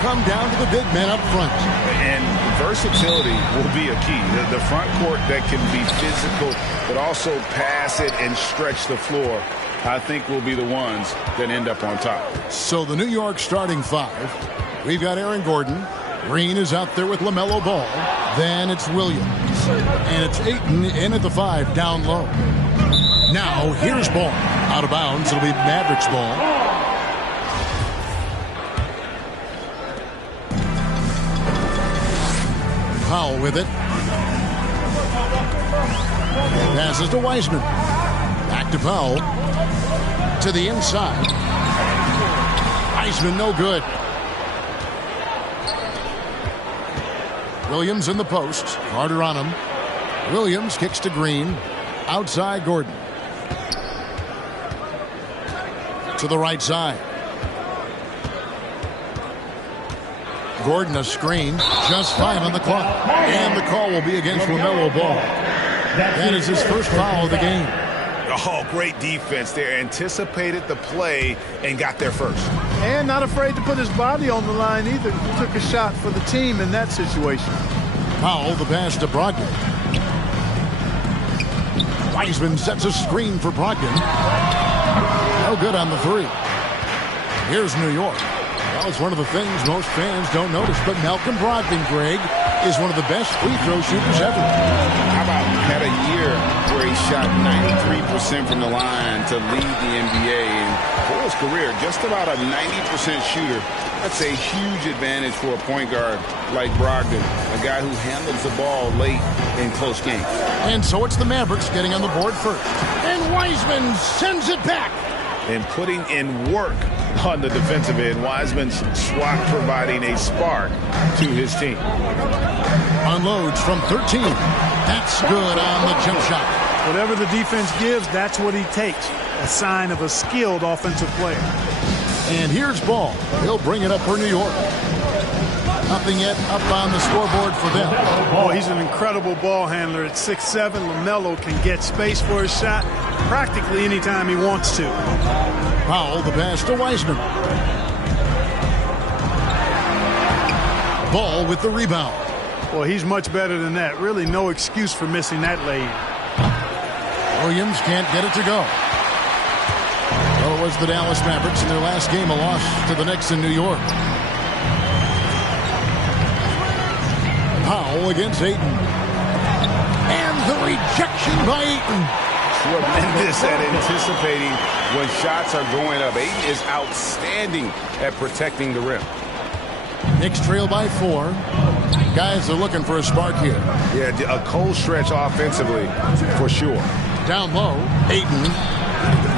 come down to the big men up front. And versatility will be a key. The front court that can be physical but also pass it and stretch the floor, I think, will be the ones that end up on top. So the New York starting five. We've got Aaron Gordon. Green is out there with LaMelo Ball. Then it's Williams. And it's Ayton in at the 5 down low. Now here's Ball. Out of bounds. It'll be Mavericks ball. Powell with it. Passes to Wiseman. Back to Powell. To the inside. Wiseman no good. Williams in the post. Carter on him. Williams kicks to Green. Outside Gordon. To the right side. Gordon a screen. Just 5 on the clock. And the call will be against LaMelo Ball. That is his first foul of the game. Oh, great defense there. Anticipated the play and got there first. And not afraid to put his body on the line either. He took a shot for the team in that situation. Powell, the pass to Brogdon. Wiseman sets a screen for Brogdon. No good on the 3. Here's New York. Well, it's one of the things most fans don't notice, but Malcolm Brogdon, Greg, is one of the best free throw shooters ever. How about had a year where he shot 93% from the line to lead the NBA, and for his career, just about a 90% shooter. That's a huge advantage for a point guard like Brogdon, a guy who handles the ball late in close games. And so it's the Mavericks getting on the board first. And Wiseman sends it back. And putting in work on the defensive end. Wiseman's swat providing a spark to his team. Unloads from 13. That's good on the jump shot. Whatever the defense gives, that's what he takes. A sign of a skilled offensive player. And here's Ball. He'll bring it up for New York. Nothing yet up on the scoreboard for them. Oh, he's an incredible ball handler. At 6'7", LaMelo can get space for his shot practically anytime he wants to. Powell, the pass to Wiseman. Ball with the rebound. Well, he's much better than that. Really no excuse for missing that lay-in. Williams can't get it to go. Well, it was the Dallas Mavericks in their last game, a loss to the Knicks in New York. Powell against Ayton. And the rejection by Ayton. Tremendous at anticipating when shots are going up. Ayton is outstanding at protecting the rim. Knicks trail by 4. Guys are looking for a spark here. Yeah, a cold stretch offensively for sure. Down low, Ayton.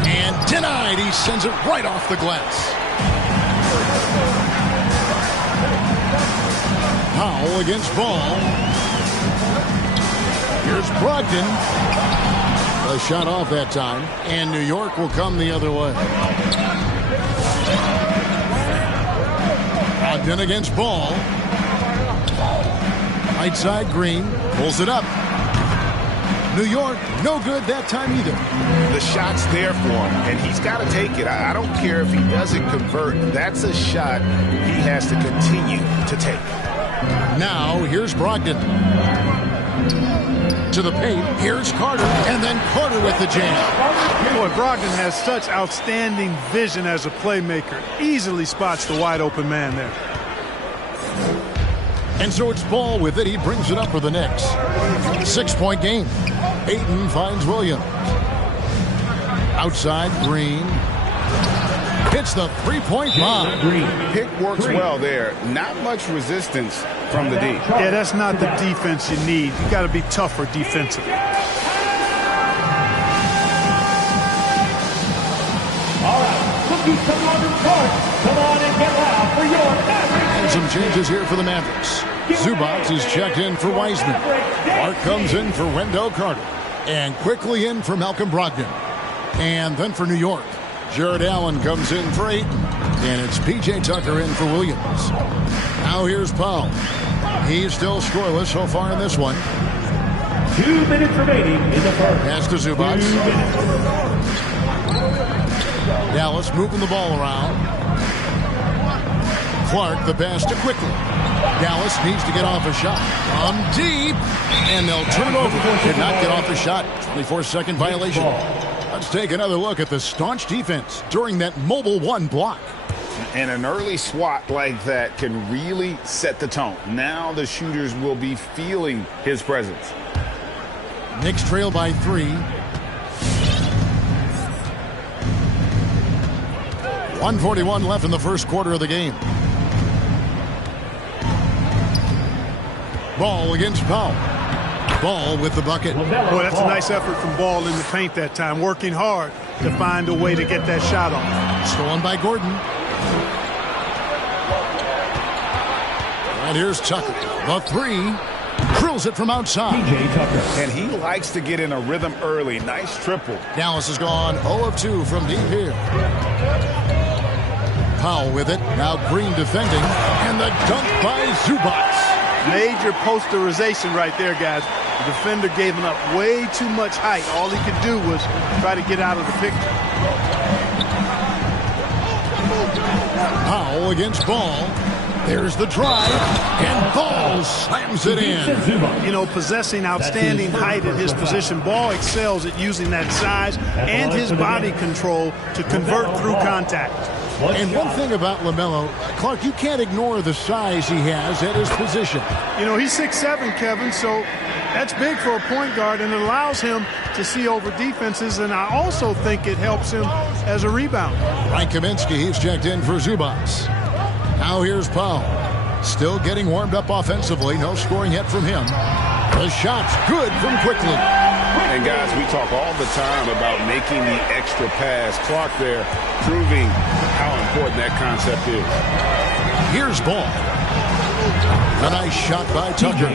And denied. He sends it right off the glass. Powell against Ball. Here's Brogdon. A shot off that time. And New York will come the other way. Brogdon against Ball. Right side Green. Pulls it up. New York, no good that time either. The shot's there for him, and he's got to take it. I don't care if he doesn't convert. That's a shot he has to continue to take. Now, here's Brogdon. To the paint, here's Carter, and then Carter with the jam. Boy, Brogdon has such outstanding vision as a playmaker. Easily spots the wide open man there. And so it's Ball with it. He brings it up for the Knicks. 6-point game. Ayton finds Williams. Outside, Green. Hits the 3-point bomb. Pick works well there. Not much resistance from the D. Yeah, that's not the defense you need. You got to be tougher defensively. All right, cookies come on the court. Come on and get loud for your Mavericks. And some changes here for the Mavericks. Zubac is checked in for Wiseman. Clark comes in for Wendell Carter. And quickly in for Malcolm Brogdon. And then for New York, Jared Allen comes in for Ayton. And it's P.J. Tucker in for Williams. Now here's Powell. He's still scoreless so far in this one. 2 minutes remaining in the first. Pass to Zubac. Dallas moving the ball around. Clark the pass to quickly. Dallas needs to get off a shot from deep, and they'll turn it over. Did not get off a shot. 24-second violation. Let's take another look at the staunch defense during that mobile one block. And an early swat like that can really set the tone. Now the shooters will be feeling his presence. Knicks trail by 3. 1:41 left in the first quarter of the game. Ball against Powell. Ball with the bucket. Boy, that's a nice effort from Ball in the paint that time. Working hard to find a way to get that shot off. Stolen by Gordon. And here's Tucker. The 3. Drills it from outside. And he likes to get in a rhythm early. Nice triple. Dallas has gone 0 of 2 from deep here. Powell with it. Now Green defending. And the dunk by Zubac. Major posterization right there, guys. The defender gave him up way too much height. All he could do was try to get out of the picture. Powell against Ball. There's the drive, and Ball slams it in. You know, possessing outstanding height at his position, Ball excels at using that size and his body control to convert through contact. And one thing about LaMelo, Clark, you can't ignore the size he has at his position. You know, he's 6'7", Kevin, so that's big for a point guard, and it allows him to see over defenses, and I also think it helps him as a rebounder. Frank Kaminsky, he's checked in for Zubac. Now here's Powell. Still getting warmed up offensively. No scoring yet from him. The shot's good from quickly. And guys, we talk all the time about making the extra pass. Clark there proving how important that concept is. Here's Ball. A nice shot by Tucker.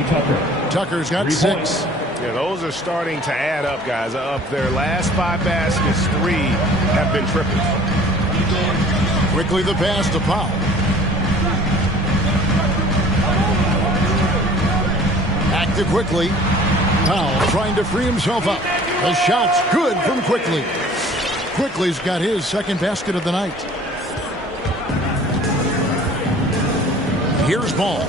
Tucker's got 6. Yeah, those are starting to add up, guys. Up their last 5 baskets, 3 have been triples. Quickly the pass to Powell. Back to quickly. Powell trying to free himself up. The shot's good from Quickly. Quickly's got his second basket of the night. Here's Ball.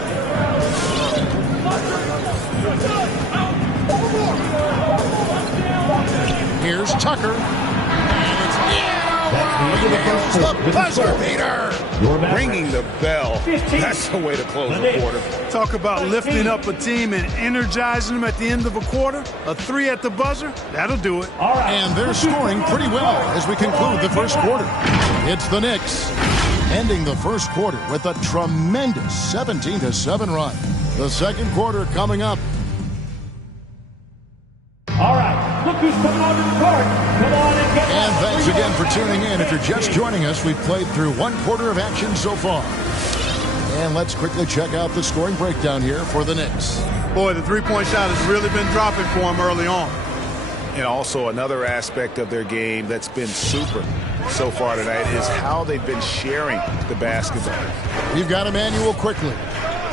Here's Tucker. And it's the buzzer beater. Ringing the bell. That's the way to close the quarter. Talk about lifting up a team and energizing them at the end of a quarter. A 3 at the buzzer, that'll do it. And they're scoring pretty well as we conclude the first quarter. It's the Knicks ending the first quarter with a tremendous 17-7 run. The second quarter coming up. All right, look who's coming onto the court. Come on and get And thanks again for tuning in. If you're just joining us, we've played through 1 quarter of action so far. And let's quickly check out the scoring breakdown here for the Knicks. Boy, the three-point shot has really been dropping for him early on. And also another aspect of their game that's been super so far tonight is how they've been sharing the basketball. You've got Emmanuel Quickly.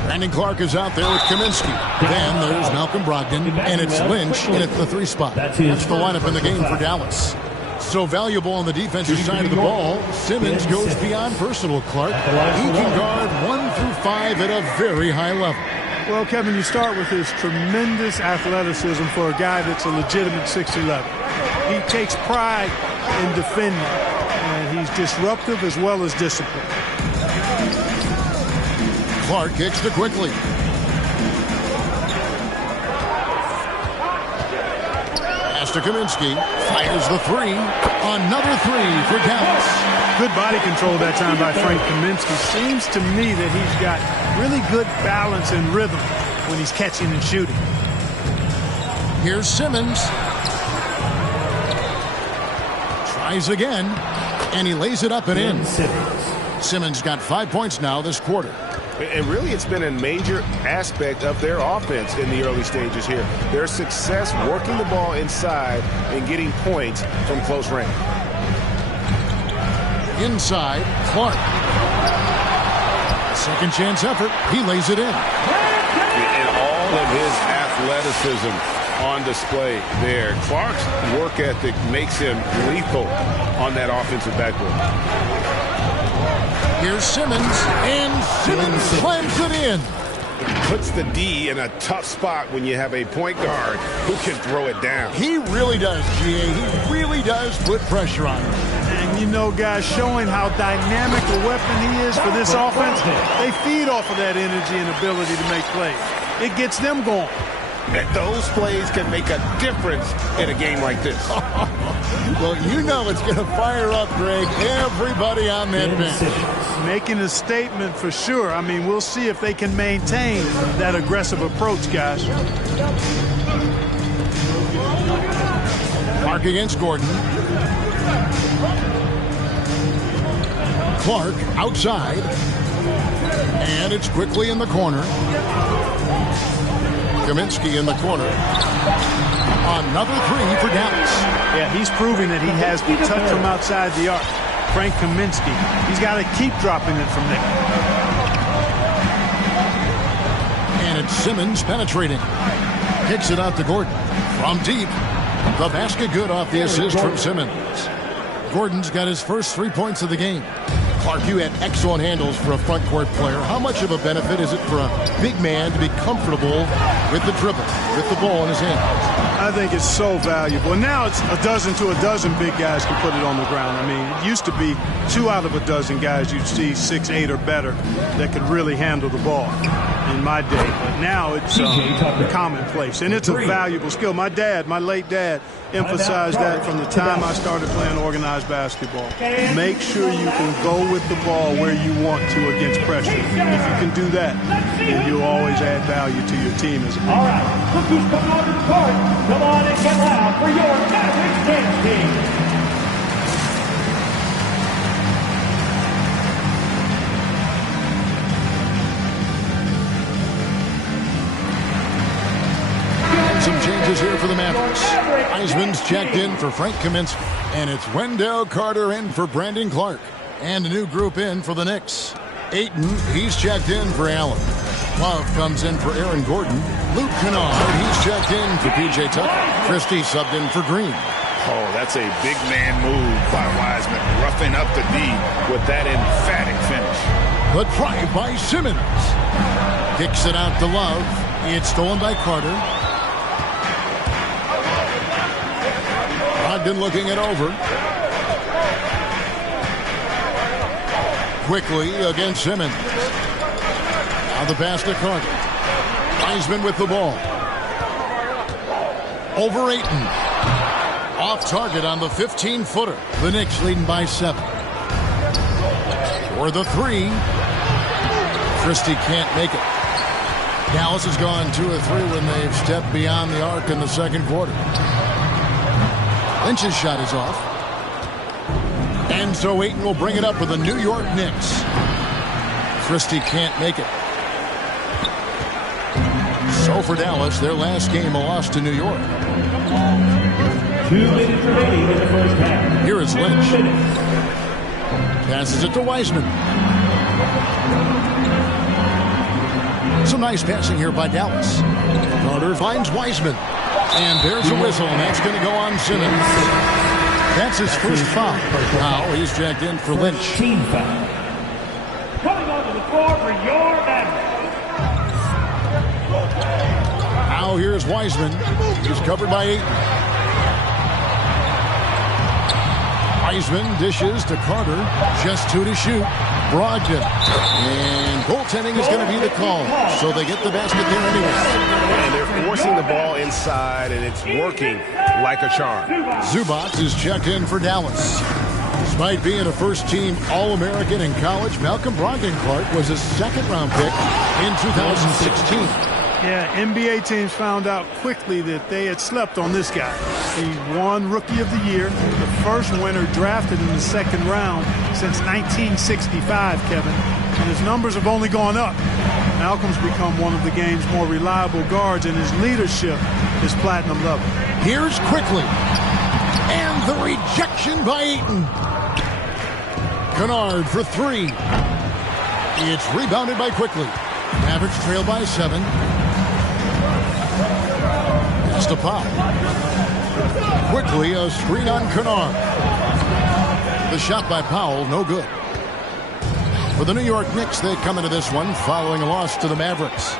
Brandon Clark is out there with Kaminsky. Then there's Malcolm Brogdon, and it's Lynch in at the 3 spot. That's the lineup in the game for Dallas. So valuable on the defensive side of the ball, Simmons goes beyond personal, Clark. He can guard 1 through 5 at a very high level. Well, Kevin, you start with his tremendous athleticism for a guy that's a legitimate 6'11". He takes pride in defending, and he's disruptive as well as disciplined. Clark kicks to Quickly. Pass to Kaminsky. Fires the 3. Another 3 for Dallas. Good body control that time by Frank Kaminsky. Seems to me that he's got really good balance and rhythm when he's catching and shooting. Here's Simmons. Tries again, and he lays it up and in. Simmons got 5 points now this quarter. And really, it's been a major aspect of their offense in the early stages here. Their success working the ball inside and getting points from close range. Inside, Clark. Second chance effort. He lays it in. And all of his athleticism on display there. Clark's work ethic makes him lethal on that offensive backboard. Here's Simmons, and Simmons slams it in. Puts the D in a tough spot when you have a point guard who can throw it down. He really does, GA. He really does put pressure on him. And you know, guys, showing how dynamic a weapon he is for this offense, they feed off of that energy and ability to make plays. It gets them going. And those plays can make a difference in a game like this. Well, you know it's going to fire up, Greg, everybody on that bench. Making a statement for sure. I mean, we'll see if they can maintain that aggressive approach, guys. Clark against Gordon. Clark outside. And it's quickly in the corner. Kaminsky in the corner. Another three for Dallas. Yeah, he's proving that he has the touch from outside the arc. Frank Kaminsky, he's got to keep dropping it from there. And it's Simmons penetrating. Kicks it out to Gordon. From deep. The basket good off the assist from Simmons. Gordon's got his first 3 points of the game. Clark, you had excellent handles for a front court player. How much of a benefit is it for a big man to be comfortable with the dribble, with the ball in his hand? I think it's so valuable. And now it's a dozen to a dozen big guys can put it on the ground. I mean, it used to be 2 out of a dozen guys you'd see 6, 8 or better that could really handle the ball in my day. But now it's commonplace, and it's a valuable skill. My late dad, emphasized that from the time I started playing organized basketball. Make sure you can go with the ball where you want to against pressure. If you can do that, then you'll always add value to your team as a big. All right, rookies come on to the court. Come on and get loud for your Mavericks dance team. Some changes here for the Mavericks. Wiseman's checked in for Frank Kaminsky. And it's Wendell Carter in for Brandon Clark. And a new group in for the Knicks. Ayton, he's checked in for Allen. Love comes in for Aaron Gordon. Luke Kennard, he's checked in for P.J. Tucker. Christie subbed in for Green. Oh, that's a big man move by Wiseman. Roughing up the D with that emphatic finish. The drive by Simmons. Kicks it out to Love. It's stolen by Carter. Brogdon looking it over. Quickly against Simmons. Now the pass to Carter. Wiseman with the ball. Over Ayton. Off target on the 15-footer. The Knicks leading by 7. For the 3. Christie can't make it. Dallas has gone 2 of 3 when they've stepped beyond the arc in the second quarter. Lynch's shot is off. And so Ayton will bring it up for the New York Knicks. Christie can't make it. So for Dallas, their last game a loss to New York. 2 minutes remaining in the first half. Here is Lynch. Passes it to Wiseman. Some nice passing here by Dallas. Carter finds Wiseman. And there's a whistle, and that's going to go on Simmons. That's his first foul. Now he's jacked in for Lynch. Team foul. Coming onto the floor for your Mavericks. Now here's Wiseman. He's covered by Ayton. Wiseman dishes to Carter. Just 2 to shoot. Brogdon. And goaltending is going to be the call. So they get the basket there anyway. And they're forcing the ball inside, and it's working like a charm. Zubac is checked in for Dallas. Despite being a first-team All-American in college, Malcolm Brogdon Clark was a second-round pick in 2016. Yeah, NBA teams found out quickly that they had slept on this guy. He won Rookie of the Year, the first winner drafted in the second round since 1965, Kevin. And his numbers have only gone up. Malcolm's become one of the game's more reliable guards, and his leadership is platinum level. Here's Quickly. And the rejection by Ayton. Kennard for 3. It's rebounded by Quickly. Mavericks trail by 7. That's to Powell. Quickly a screen on Kennard. The shot by Powell, no good. For the New York Knicks, they come into this one following a loss to the Mavericks.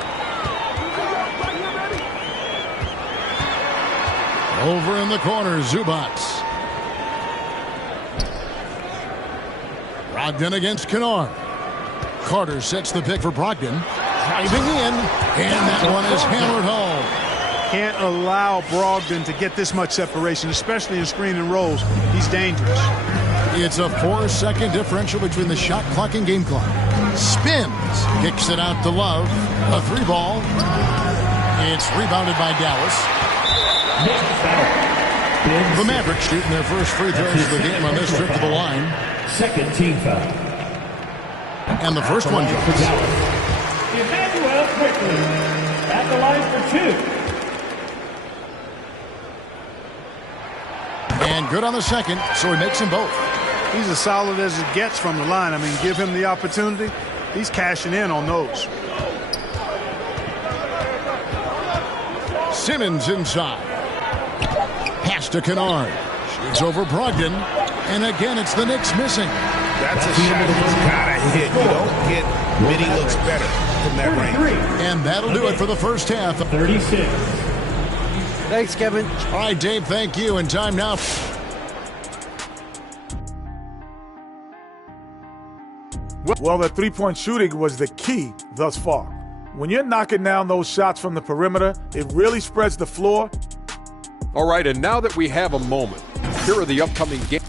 Over in the corner, Zubac. Brogdon against Kennard. Carter sets the pick for Brogdon. Driving in, and that one is hammered home. Can't allow Brogdon to get this much separation, especially in screen and rolls. He's dangerous. It's a 4-second differential between the shot clock and game clock. Spins, kicks it out to Love. A 3-ball. It's rebounded by Dallas. The Mavericks shooting their first free throws of the game on this trip to the line. Second team foul. And the first one drops. Emmanuel quickly at the line for 2. And good on the second, so he makes them both. He's as solid as it gets from the line. I mean, give him the opportunity. He's cashing in on those. Simmons inside. Pass to Kennard. Shoots over Brogdon. And again, it's the Knicks missing. That's a shot he's got to hit. You don't get many looks better from that range. And that'll do it for the first half. 36. Thanks, Kevin. All right, Dave, thank you. And time now. Well, the three-point shooting was the key thus far. When you're knocking down those shots from the perimeter, it really spreads the floor. All right, and now that we have a moment, here are the upcoming games.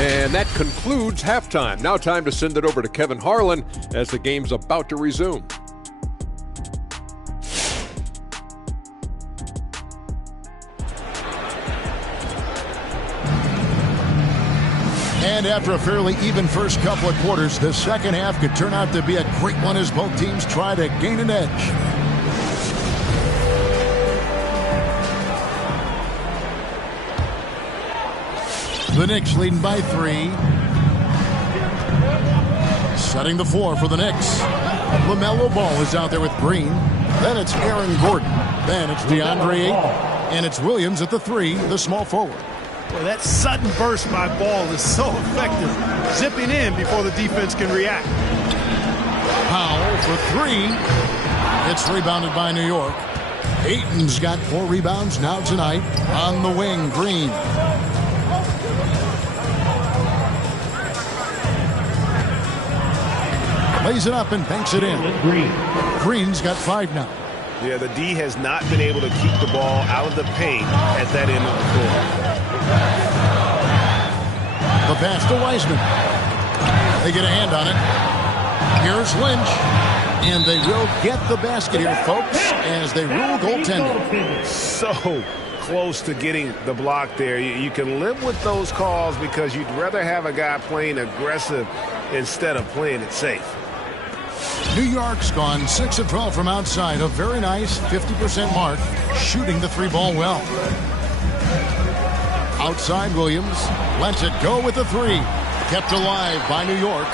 And that concludes halftime. Now time to send it over to Kevin Harlan as the game's about to resume. And after a fairly even first couple of quarters, the second half could turn out to be a great one as both teams try to gain an edge. The Knicks leading by 3. Setting the floor for the Knicks. LaMelo Ball is out there with Green. Then it's Aaron Gordon. Then it's DeAndre Ayton. And it's Williams at the 3, the small forward. Well, that sudden burst by Ball is so effective. Zipping in before the defense can react. Powell for 3. It's rebounded by New York. Ayton's got 4 rebounds now tonight. On the wing, Green. Lays it up and banks it in. Green's got 5 now. Yeah, the D has not been able to keep the ball out of the paint at that end of the floor. The pass to Wiseman. They get a hand on it. Here's Lynch. And they will get the basket here, folks, as they rule goaltending. So close to getting the block there. You can live with those calls because you'd rather have a guy playing aggressive instead of playing it safe. New York's gone 6 of 12 from outside. A very nice 50% mark, shooting the 3-ball well. Outside, Williams lets it go with the 3. Kept alive by New York.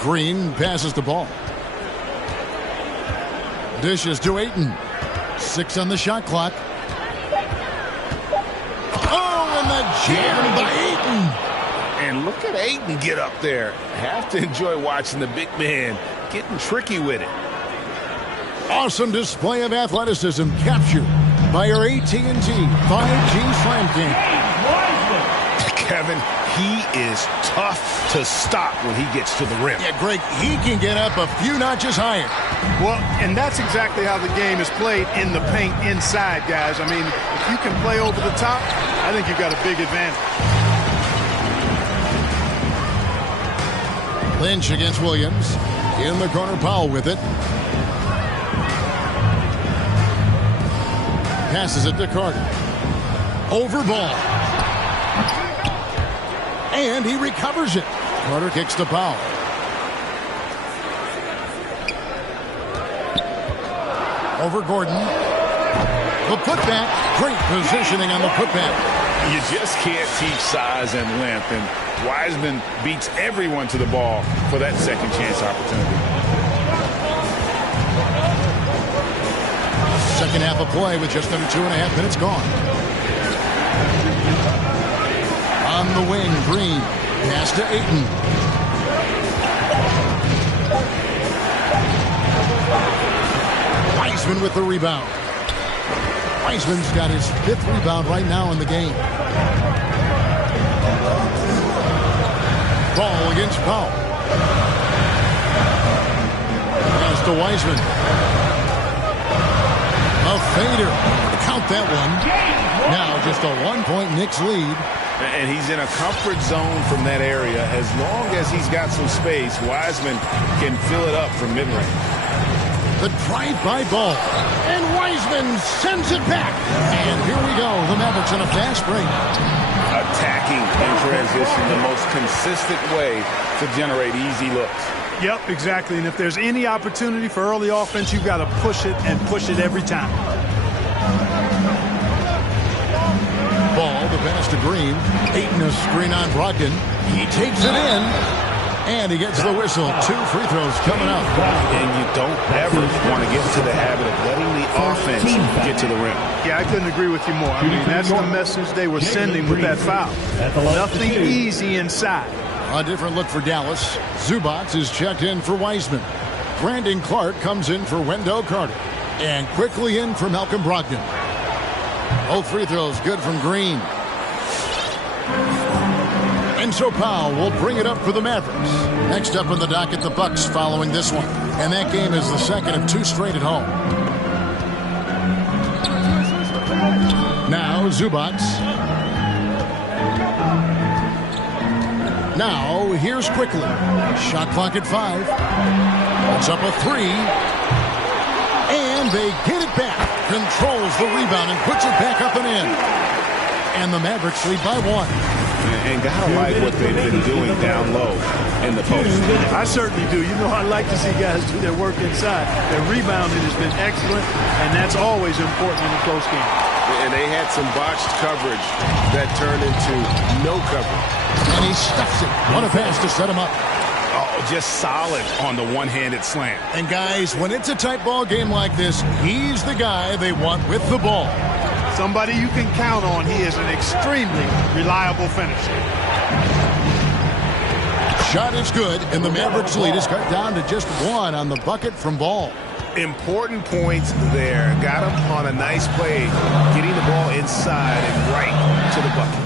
Green passes the ball. Dishes to Ayton. 6 on the shot clock. Oh, and the jam by Ayton. And look at Ayton get up there. Have to enjoy watching the big man getting tricky with it. Awesome display of athleticism captured by your AT&T 5G Slam King. Kevin, he is tough to stop when he gets to the rim. Yeah, Greg, he can get up a few notches higher. Well, and that's exactly how the game is played in the paint inside, guys. I mean, if you can play over the top, I think you've got a big advantage. Lynch against Williams. In the corner, Powell with it. Passes it to Carter. Over ball. And he recovers it. Carter kicks to Powell. Over Gordon. The putback. Great positioning on the putback. You just can't teach size and length, and Wiseman beats everyone to the ball for that second chance opportunity. Second half of play with just under 2.5 minutes gone. On the wing, Green. Pass to Ayton. Wiseman with the rebound. Wiseman's got his 5th rebound right now in the game. Ball against Powell. Pass to Wiseman. A fader. Count that one. Now just a 1-point Knicks lead. And he's in a comfort zone from that area. As long as he's got some space, Wiseman can fill it up from mid-range. The drive-by ball. And Wiseman sends it back. And here we go. The Mavericks on a fast break. Attacking in transition, the most consistent way to generate easy looks. Yep, exactly. And if there's any opportunity for early offense, you've got to push it and push it every time. Ball, the pass to Green. Ayton a screen on Brogdon. He takes it in. And he gets the whistle. 2 free throws coming up. And you don't ever want to get into the habit of letting the offense get to the rim. Yeah, I couldn't agree with you more. I mean, that's the message they were sending with that foul. Nothing easy inside. A different look for Dallas. Zubac is checked in for Wiseman. Brandon Clark comes in for Wendell Carter. And quickly in for Malcolm Brogdon. Both free throws good from Green. And so Powell will bring it up for the Mavericks. Next up on the docket, the Bucks following this one. And that game is the second of 2 straight at home. Now Zubac. Now here's quickly. Shot clock at 5. It's up a 3. And they get it back. Controls the rebound and puts it back up and in. And the Mavericks lead by 1. And gotta like what they've been doing down low in the post. I certainly do. You know, I like to see guys do their work inside. Their rebounding has been excellent, and that's always important in a close game. And they had some botched coverage that turned into no coverage. And he stuffs it. What a pass to set him up. Oh, just solid on the one-handed slam. And guys, when it's a tight ball game like this, he's the guy they want with the ball. Somebody you can count on. He is an extremely reliable finisher. Shot is good, and the Mavericks lead is cut down to just 1 on the bucket from Ball. Important points there. Got him on a nice play, getting the ball inside and right to the bucket.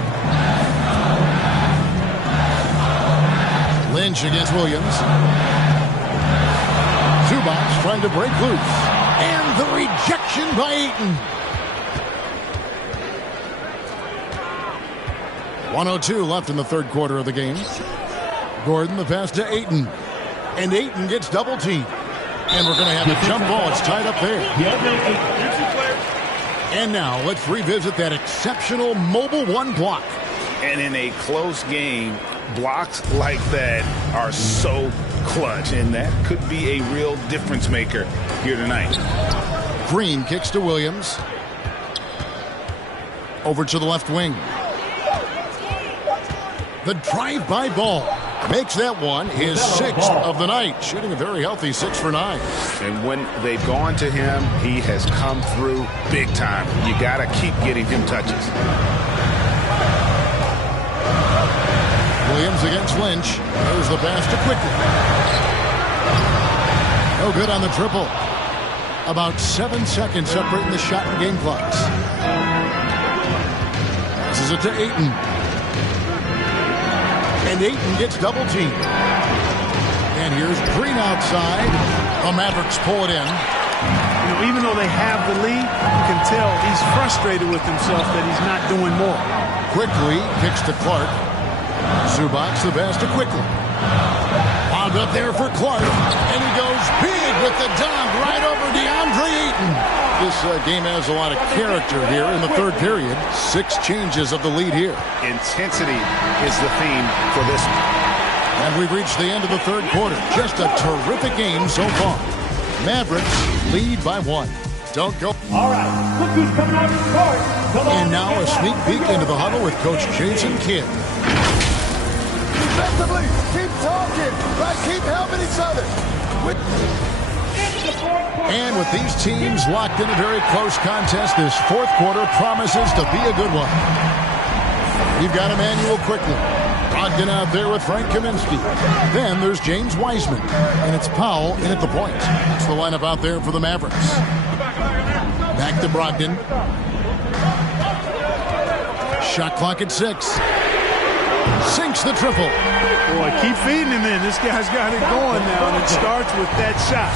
Lynch against Williams. Zubac trying to break loose. And the rejection by Ayton. 1:02 left in the 3rd quarter of the game. Gordon, the pass to Ayton. And Ayton gets double-teamed. And we're going to have a jump ball. It's tied up there. And now let's revisit that exceptional mobile 1 block. And in a close game, blocks like that are so clutch. And that could be a real difference maker here tonight. Green kicks to Williams. Over to the left wing. The drive-by ball makes that one his 6th of the night, shooting a very healthy 6 for 9. And when they've gone to him, he has come through big time. You got to keep getting him touches. Williams against Lynch. There's the pass to Quickly. No good on the triple. About 7 seconds separating the shot and game clocks. Passes it to Ayton. And Ayton gets double-teamed. And here's Green outside. The Mavericks pull it in. You know, even though they have the lead, you can tell he's frustrated with himself that he's not doing more. Quickly kicks to Clark. Zubac the pass to Quickly. Wound up there for Clark. And he goes big with the dunk right over DeAndre Ayton. This game has a lot of character here in the 3rd period. 6 changes of the lead here. Intensity is the theme for this one. And we've reached the end of the 3rd quarter. Just a terrific game so far. Mavericks lead by 1. Don't go. All right, look who's coming on the court. And now a sneak peek into the huddle with Coach Jason Kidd. Defensively, keep talking, but keep helping each other. And with these teams locked in a very close contest, this 4th quarter promises to be a good one. You've got Emmanuel Quickly. Brogdon out there with Frank Kaminsky. Then there's James Wiseman. And it's Powell in at the point. That's the lineup out there for the Mavericks. Back to Brogdon. Shot clock at 6. Sinks the triple. Boy, keep feeding him in. This guy's got it going now, and it starts with that shot.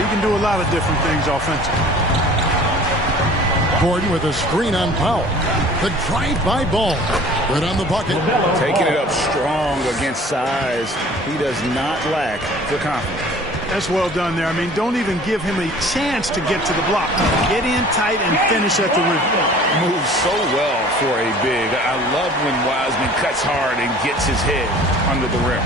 He can do a lot of different things offensively. Gordon with a screen on Powell. The drive-by ball. Good on the bucket. Taking it up strong against size. He does not lack the confidence. That's well done there. I mean, don't even give him a chance to get to the block. Get in tight and finish at the rim. Moves so well for a big. I love when Wiseman cuts hard and gets his head under the rim.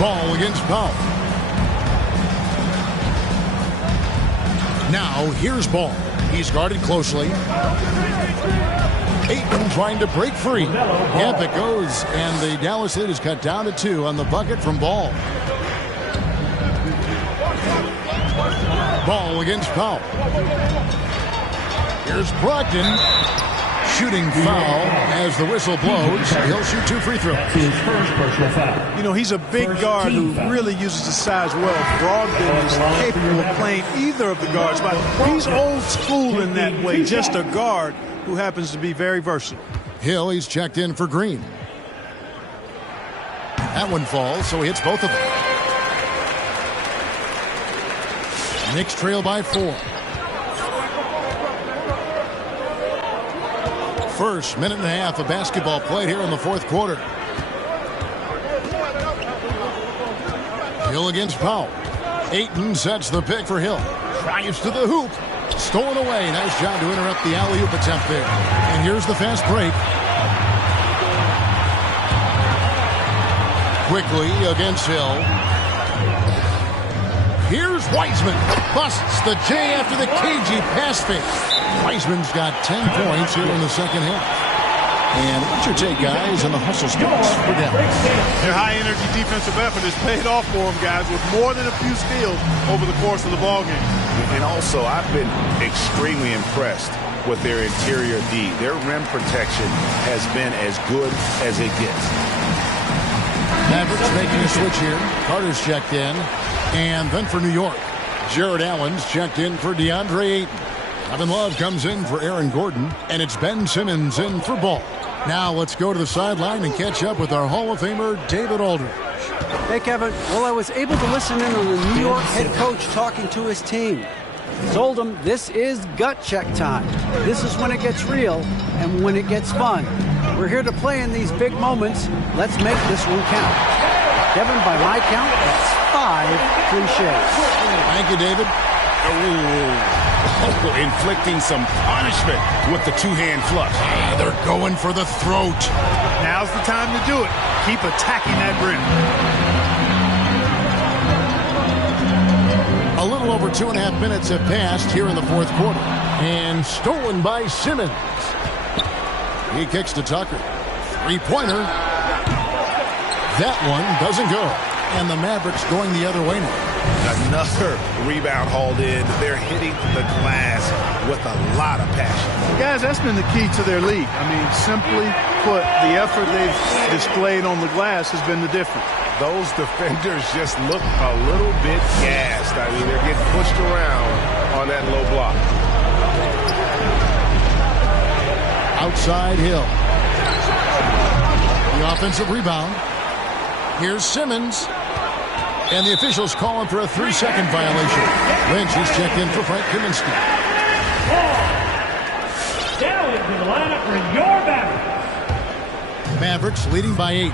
Ball against Powell. Now here's Ball. He's guarded closely. Ayton trying to break free. Yep, it goes. And the Dallas hit is cut down to 2 on the bucket from Ball. Ball against Powell. Here's Brogdon. Shooting foul as the whistle blows. He'll shoot 2 free throws. You know, he's a big guard who really uses his size well. Brogdon is capable of playing either of the guards, but he's old school in that way. Just a guard who happens to be very versatile. Hill, he's checked in for Green. That one falls, so he hits both of them. Knicks trail by 4. First minute and a half of basketball played here in the fourth quarter. Hill against Powell. Ayton sets the pick for Hill. Drives to the hoop. Stolen away. Nice job to interrupt the alley-oop attempt there. And here's the fast break. Quickly against Hill. Here's Wiseman. Busts the J after the cagey pass fake. Wiseman's got 10 points here in the second half. And what's your take, guys, on the hustle skills for Dallas? Their high-energy defensive effort has paid off for them, guys, with more than a few steals over the course of the ballgame. And also, I've been extremely impressed with their interior D. Their rim protection has been as good as it gets. Mavericks making a switch here. Carter's checked in. And then for New York, Jared Allen's checked in for DeAndre Ayton. Kevin Love comes in for Aaron Gordon. And it's Ben Simmons in for Ball. Now let's go to the sideline and catch up with our Hall of Famer, David Aldridge. Hey, Kevin. Well, I was able to listen in on the New York head coach talking to his team. Told him this is gut check time. This is when it gets real and when it gets fun. We're here to play in these big moments. Let's make this one count. Kevin, by my count, that's 5 cliches. Thank you, David. Inflicting some punishment with the two-hand flush. They're going for the throat. Now's the time to do it. Keep attacking that rim. A little over 2.5 minutes have passed here in the fourth quarter. And stolen by Simmons. He kicks to Tucker. Three-pointer. That one doesn't go. And the Mavericks going the other way now. Another rebound hauled in. They're hitting the glass with a lot of passion. Guys, that's been the key to their lead. I mean, simply put, the effort they've displayed on the glass has been the difference. Those defenders just look a little bit gassed. I mean, they're getting pushed around on that low block. Outside Hill. The offensive rebound. Here's Simmons. And the officials calling for a 3-second violation. Lynch is checked in for Frank Kaminsky. Now into the lineup for your Mavericks. Mavericks leading by 8.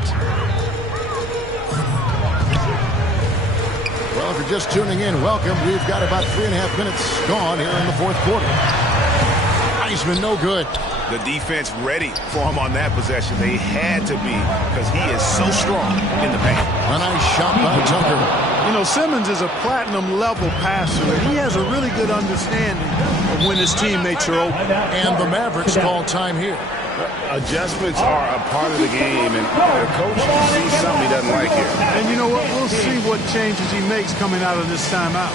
Well, if you're just tuning in, welcome. We've got about 3.5 minutes gone here in the fourth quarter. Wiseman no good. The defense ready for him on that possession. They had to be because he is so strong in the paint. A nice shot by Tucker. You know, Simmons is a platinum-level passer, and he has a really good understanding of when his teammates are open. And the Mavericks call time here. Adjustments are a part of the game, and the coach sees something he doesn't like here. And you know what? We'll see what changes he makes coming out of this timeout.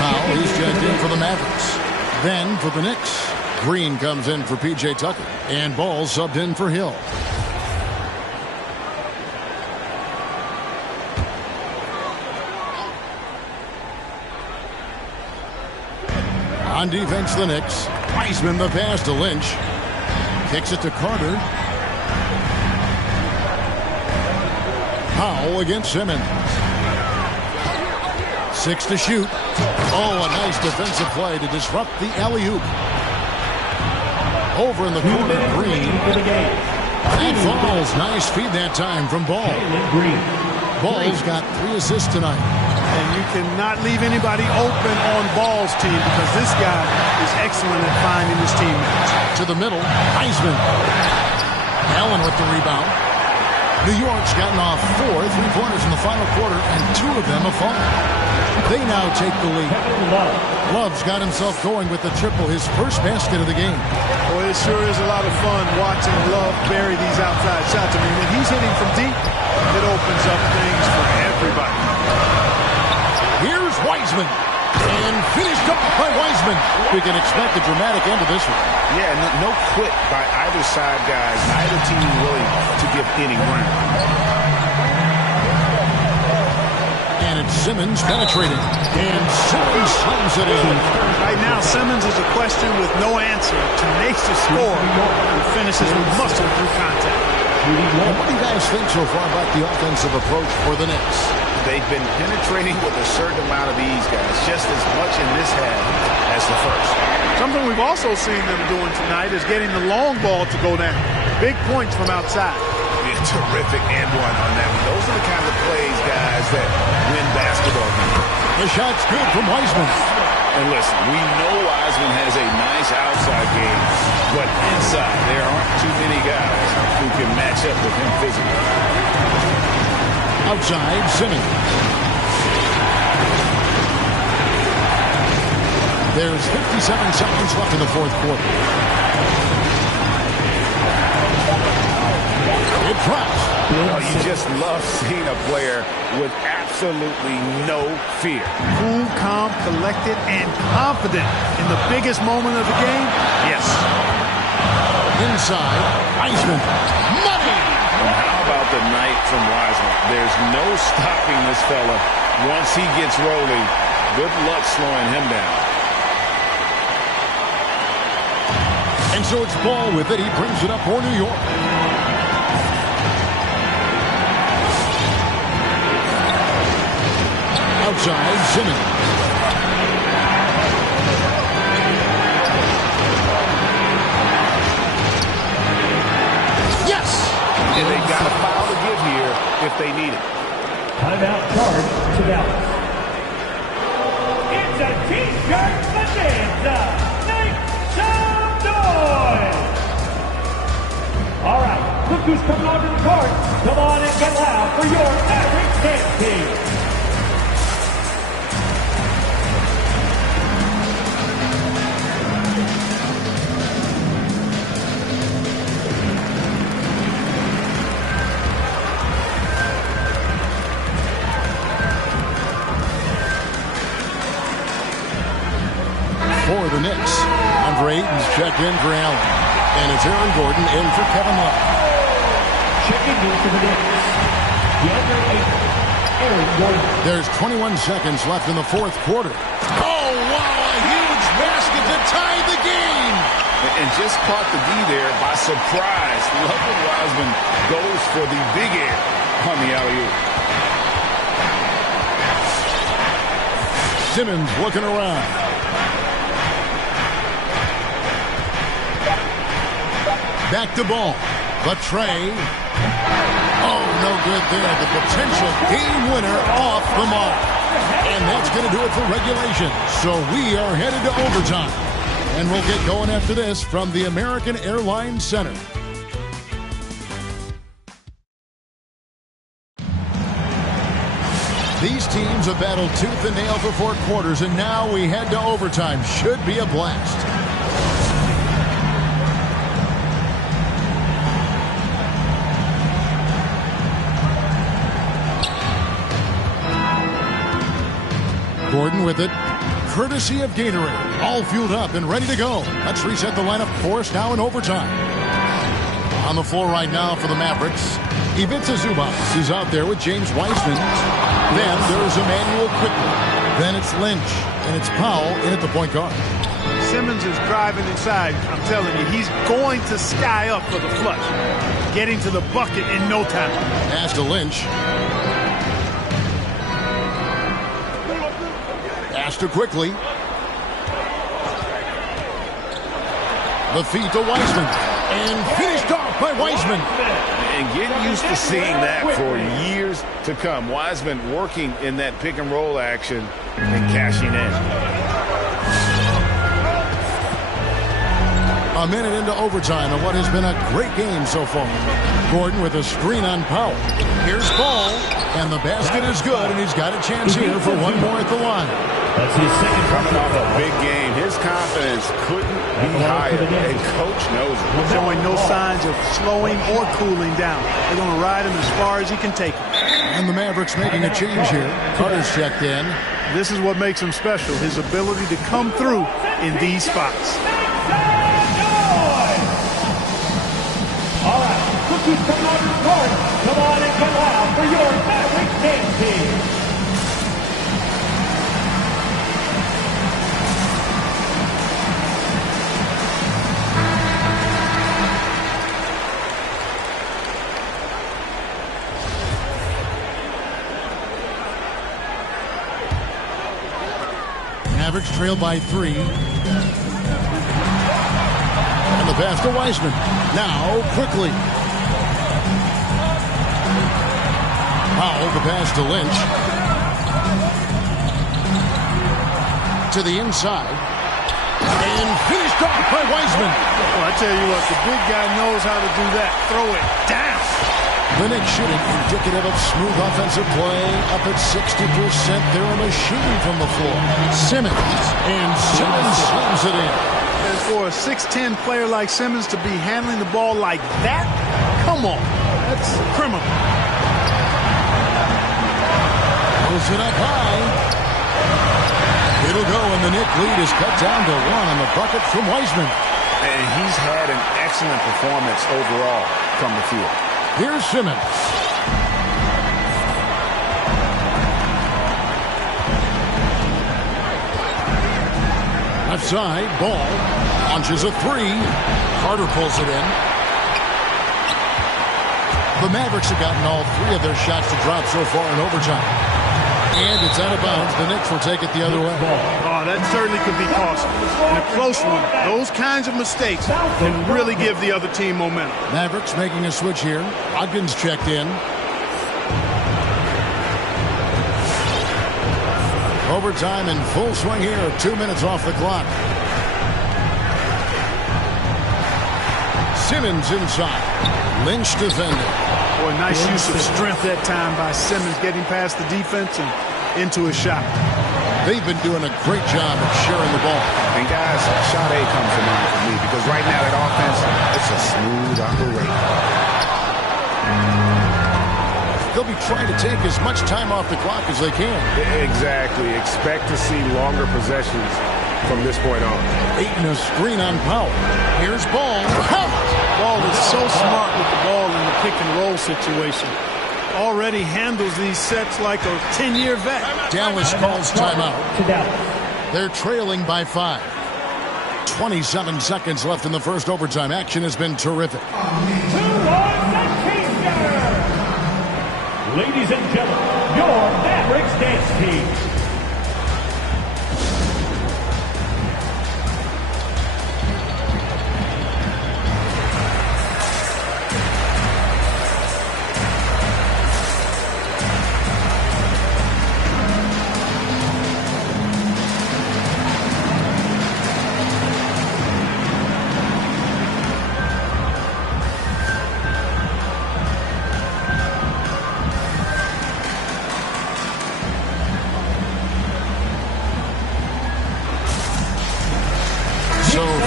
Powell, he's checked in for the Mavericks. Then for the Knicks, Green comes in for P.J. Tucker. And Ball subbed in for Hill. On defense, the Knicks. Wiseman the pass to Lynch. Kicks it to Carter. Powell against Simmons. 6 to shoot. Oh, a nice defensive play to disrupt the alley-oop. Over in the corner, Green. That falls. Nice feed that time from Ball. Ball's got 3 assists tonight. And you cannot leave anybody open on Ball's team because this guy is excellent at finding his teammates. To the middle, Wiseman. Allen with the rebound. New York's gotten off 4 3-pointers in the final quarter, and 2 of them have fallen. They now take the lead. Love's got himself going with the triple, his first basket of the game. Boy, it sure is a lot of fun watching Love bury these outside shots. I mean, when he's hitting from deep, it opens up things for everybody. Here's Wiseman. And finished off by Wiseman. We can expect a dramatic end to this one. Yeah, no quit by either side, guys. Neither team willing to give any ground. And it's Simmons penetrating. And Simmons slams it in. Right now, Simmons is a question with no answer. Tenacious scorer who finishes with muscle through contact. What do you guys think so far about the offensive approach for the Knicks? They've been penetrating with a certain amount of these guys, just as much in this half as the first. Something we've also seen them doing tonight is getting the long ball to go down. Big points from outside. Yeah, terrific and one on that one. Those are the kind of plays, guys, that win basketball games. The shot's good from Wiseman. And listen, we know Wiseman has a nice outside game, but inside there aren't too many guys who can match up with him physically. Outside, Simmons. There's 57 seconds left in the fourth quarter. It drops. Oh, you just love seeing a player with absolutely no fear. Cool, calm, collected, and confident in the biggest moment of the game. Yes. Inside, Wiseman. Money! And how about the night from Wiseman? There's no stopping this fella once he gets rolling. Good luck slowing him down. And so it's Ball with it. He brings it up for New York. Outside, Simmons. Yes! And they got a foul to give here if they need it. Timeout charge to Dallas. It's a T-shirt bonanza. Make some noise. All right, look who's coming onto the court. Come on and get loud for your Mavericks dance team. For the Knicks, Andre Ayton's checked in for Allen. And it's Aaron Gordon in for Kevin Love. Checking in for the Knicks. DeAndre Ayton, Aaron Gordon. There's 21 seconds left in the fourth quarter. Oh, wow, a huge basket to tie the game. And just caught the D there by surprise. Lovely Wiseman goes for the big air on the alley-oop. Simmons looking around. Back to Ball. The tray. Oh, no good there. The potential game winner off the mark. And that's going to do it for regulation. So we are headed to overtime. And we'll get going after this from the American Airlines Center. These teams have battled tooth and nail for 4 quarters, and now we head to overtime. Should be a blast. Gordon with it. courtesy of Gatorade. All fueled up and ready to go. Let's reset the lineup for us now in overtime. On the floor right now for the Mavericks, Ivica Zubac is out there with James Wiseman. Then there's Emmanuel quickly. Then it's Lynch, and it's Powell in at the point guard. Simmons is driving inside. I'm telling you, he's going to sky up for the flush. Getting to the bucket in no time. Pass to Lynch. Pass to quickly. The feed to Wiseman. And finished off by Wiseman. And get used to seeing that for years to come. Wiseman working in that pick and roll action and cashing in. A minute into overtime of what has been a great game so far. Gordon with a screen on Powell. Here's Ball, and the basket is good, and he's got a chance here for one more at the line. That's his second. Coming off a big game, his confidence couldn't be higher, and Coach knows it. Showing no signs of slowing or cooling down. They're going to ride him as far as he can take him. And the Mavericks making a change here. Carter's checked in. This is what makes him special, his ability to come through in these spots. All right, look who's coming on the court. Come on and get loud for your Mavericks game team. Mavericks trail by 3. And the pass to Wiseman. Now, quickly. Powell, the pass to Lynch. To the inside. And finished off by Wiseman. Well, I tell you what, the big guy knows how to do that. Throw it down. The Knicks shooting indicative of smooth offensive play. Up at 60%. They're a machine from the floor. Simmons. And Simmons slams it in. And for a 6'10 player like Simmons to be handling the ball like that, come on. That's criminal. Pulls it up high. It'll go, and the Knicks lead is cut down to 1 on the bucket from Wiseman. And he's had an excellent performance overall from the field. Here's Simmons. Left side, Ball launches a 3. Carter pulls it in. The Mavericks have gotten all 3 of their shots to drop so far in overtime. And it's out of bounds. The Knicks will take it the other way. Oh, that certainly could be costly. In a close one, those kinds of mistakes can really give the other team momentum. Mavericks making a switch here. Ogden's checked in. Overtime in full swing here. 2 minutes off the clock. Simmons inside. Lynch defending. Boy, nice use of strength that time by Simmons, getting past the defense and into his shot. They've been doing a great job of sharing the ball. And guys, shot A comes to mind for me because right now that offense, it's a smooth operation. They'll be trying to take as much time off the clock as they can. Exactly. Expect to see longer possessions from this point on. Eating a screen on Powell. Here's Ball. Ball is so smart with the ball in the pick and roll situation. Already handles these sets like a 10-year vet. Dallas calls timeout. They're trailing by 5. 27 seconds left in the first overtime. Action has been terrific. Ladies and gentlemen, your Mavericks dance team.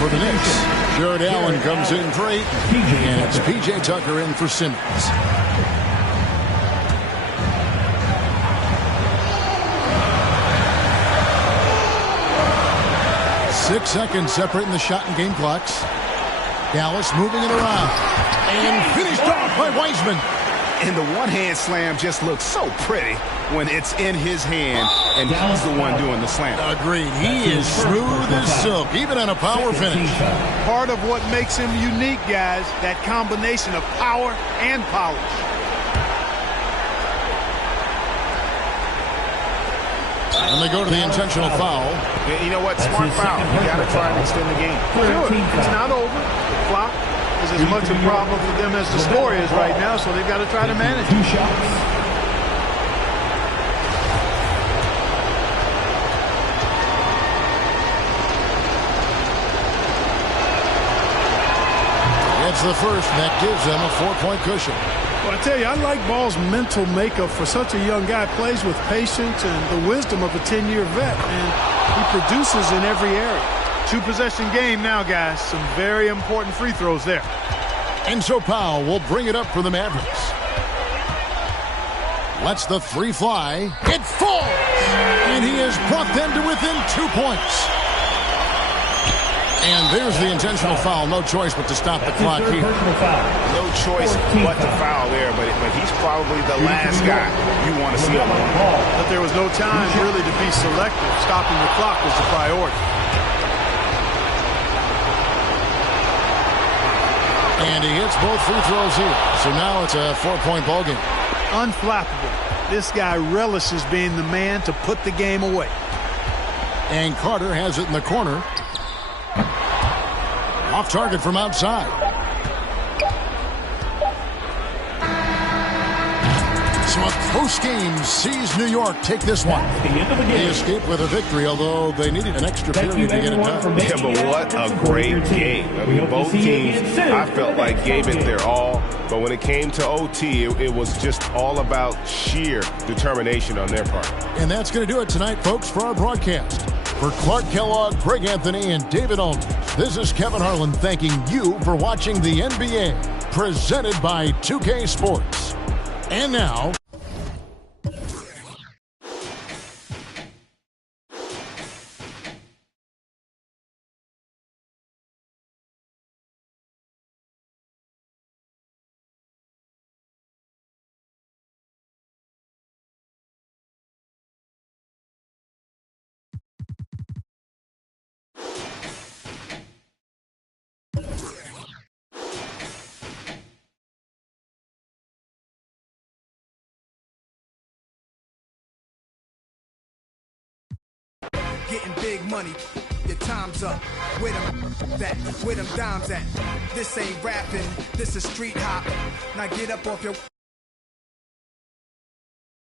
For the Knicks, Jared Allen comes in for 8, and it's P.J. Tucker in for Simmons. 6 seconds separating the shot and game clocks. Dallas moving it around. And finished off by Wiseman. And the one-hand slam just looks so pretty when it's in his hand and he's the one doing the slam. Agreed. He is smooth as silk, even on a power finish. Part of what makes him unique, guys, that combination of power and polish. And they go to the intentional foul. You know what? Smart foul. You got to try and extend the game. Do it. It's not over. The clock is as much a problem for them as the score is right now, so they've got to try to manage it. 2 shots. It's the first, and that gives them a 4-point cushion. Well, I tell you, I like Ball's mental makeup for such a young guy. Plays with patience and the wisdom of a 10-year vet, and he produces in every area. 2-possession game now, guys. Some very important free throws there. And so Powell will bring it up for the Mavericks. Lets the three fly. It falls! And he has brought them to within 2 points. And there's the intentional foul. No choice but to stop the clock here. No choice but to foul there, but he's probably the last guy you want to see on the ball. But there was no time really to be selective. Stopping the clock was the priority. And he hits both free throws here. So now it's a 4-point ball game. Unflappable. This guy relishes being the man to put the game away. And Carter has it in the corner. Off target from outside. So a close game sees New York take this one. They escaped with a victory, although they needed an extra period to get it done. Yeah, but what a great game. I mean, both teams, I felt like gave it their all. But when it came to OT, it was just all about sheer determination on their part. And that's going to do it tonight, folks, for our broadcast. For Clark Kellogg, Greg Anthony, and David Aldridge, this is Kevin Harlan thanking you for watching the NBA, presented by 2K Sports. And now... Getting big money, your time's up. Where them dimes at? This ain't rapping, this is street hop. Now get up off your